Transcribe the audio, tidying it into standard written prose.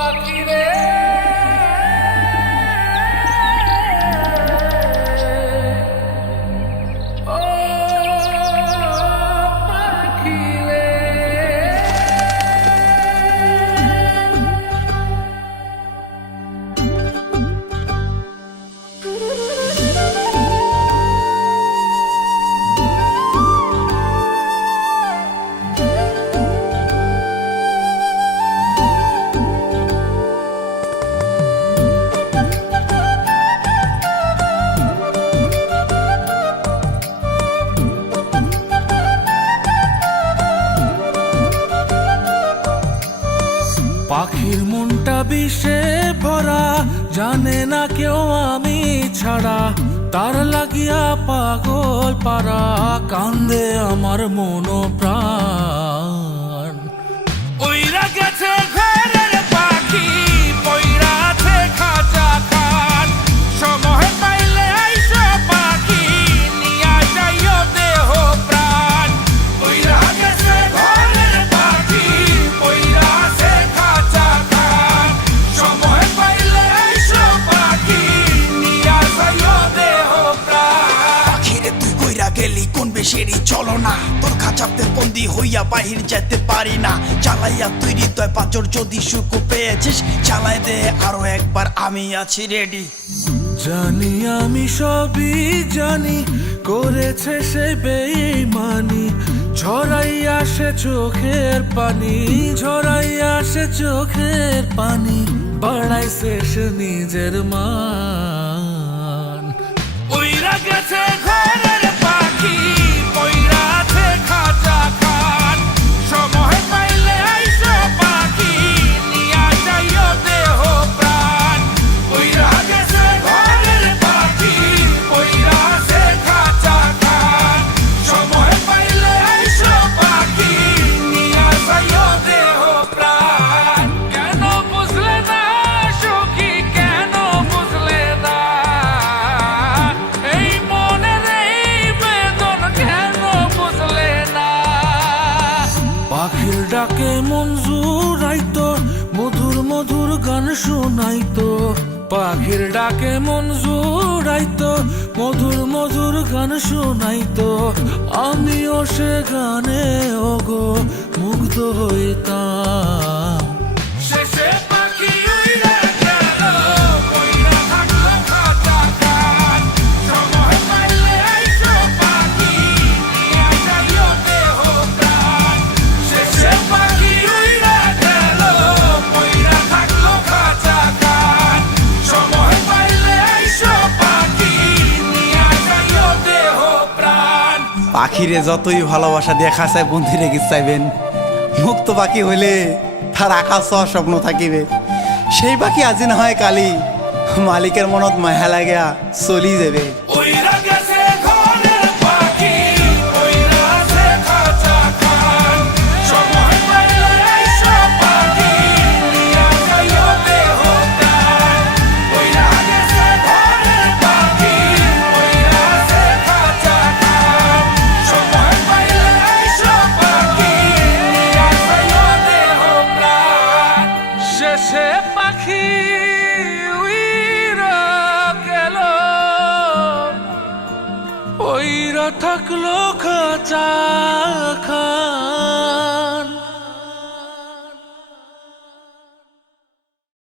পাখি রে পাখির মনটা বিষে ভরা, জানে না কেউ আমি ছাড়া, তার লাগিয়া পাগল পারা, কান্দে আমার মন প্রাণ। ওইরা গেছে ঘরের পাখি, পইরা আছে খাঁচা খান, সময় পাইলে আইসো পাখি, নিয়া যাইও দেহ প্রাণ। ওইরা গেছে ঘরের পাখি, পইরা আছে খাঁচা খান, সময় পাইলে আইসো পাখি, নিয়া যাইও দেহ প্রাণ। পাখিরে তুই কইরা গেলি কোন বেশেরই চলো না, তোর খাঁচাতে বন্দি হইয়া বাহির যেতে পারি না। চালাইয়া তুই হৃদয় পাঁচর, যদি সুখ পেয়েছিস চালাই দে আরো একবার, আমি আছি রেডি। জানি আমি সবই জানি, করেছে সে বেঈমানি, ঝরাইয়া সে চোখের পানি, ঝরাইয়া সে চোখের পানি, বাড়াইছে সে নিজের মান। ওইরা গেছে ঘরের পাখি, পইরা আছে খাঁচা খান, সময় পাইলে আইসো পাখি, নিয়া যাইও দেহ প্রাণ। ওইরা গেছে ঘরের পাখি, পইরা আছে খাঁচা খান, সময় পাইলে আইসো পাখি, নিয়া যাইও দেহ প্রাণ। কেন বুঝলে না সখী, কেন বুঝলে না এই মনের এই বেদন, কেন বুঝলে না? পাখির ডাকে মন জুড়াইতো, মধুর মধুর গান শোনাইতো, পাখির ডাকে মন জুড়াইতো, মধুর মধুর গান শোনাইতো, আমিও সে গানে ওগো মুগ্ধ হইতাম। শেষে পাখি উইড়া গেল, কইরা থাকলো খাঁচা খান, সময় পাইলে আইসো পাখি, নিয়া যাইও দেহ প্রাণ। শেষে পাখি উইড়া গেল, কইরা থাকলো খাঁচা খান, সময় পাইলে আইসো পাখি, নিয়া যাইও দেহ প্রাণ। পাখিরে যতই ভালোবাসা দিয়ে খাঁচায় বন্দি রেখে চাইবেন, মুক্ত পাখি হইলে তার আকাশ হওয়ার স্বপ্ন থাকিবে। সেই পাখি আজি না হয় কালি, মালিকের মনত মায়া লাগিয়া চলি যাবে। ওইরা গেছে ঘরের পাখি, পইরা আছে খাঁচা খান, সময় পাইলে আইসো পাখি, নিয়া যাইও দেহ প্রাণ। ওইরা গেছে ঘরের পাখি, পইরা আছে খাঁচা খান, সময় পাইলে আইসো পাখি, নিয়া যাইও দেহ প্রাণ। শেষে পাখি উইরা গেল, ওইরা থাকলো খাঁচা খান।